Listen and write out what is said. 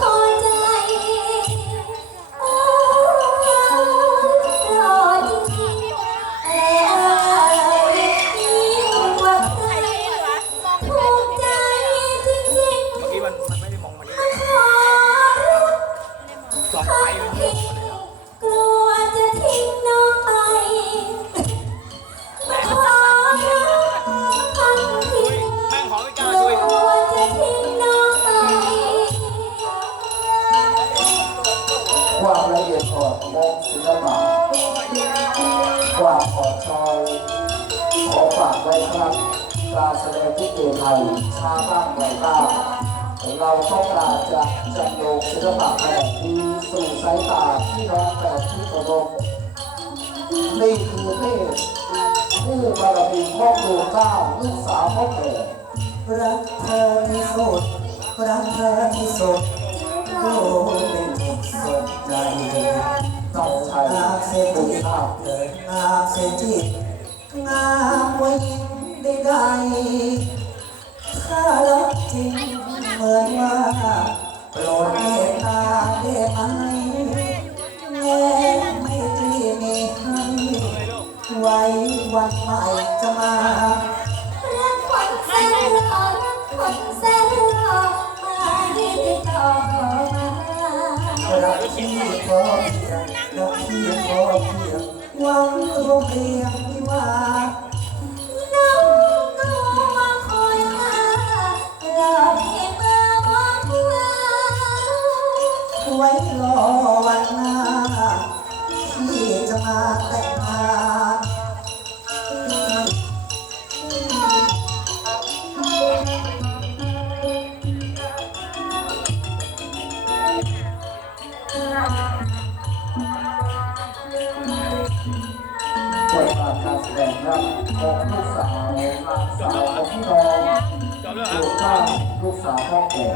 พอใจโอ้รอจริงๆแต่ยิ่งกว่าใครภูมิใจจริงๆเมื่อกี้มันมันไม่ได้มองมาเลยข ความละเอียดอ่อนของศิลปะความอ่อนช้อยขอฝากไว้ครับการแสดงที่เกไทยชาบ้างไวบ้างเราต้องการจะจัดโลกศิลปะแบบนี้สู่สายตาพี่น้องแบบที่เคารพนี่คือเทพผู้บารมีพ่อครูเจ้าลูกสาวพ่อแก่รักเธอที่สุดรักเธอที่สุดโอ้เป็น เกิดงาเสียจิตงามไว้ได้ใดถ้ารักจริงเหมือนว่าโปรดเมตตาได้ไหมแม้ไม่ตรีมีให้ไว้วันใหม่จะมา รักที่พอเพียงรักพี่ขอเพียงหวังรเรียงวิวาห์น้องก็มาคอยหารอพี่เมื่อบอกลาไว้รอวันหน้าที่จะมาแต่งงาน ช่วยการการแสดงครับบอกลูกสาวสาวของพี่น้องโปรดสร้างลูกสาวพ่อแก่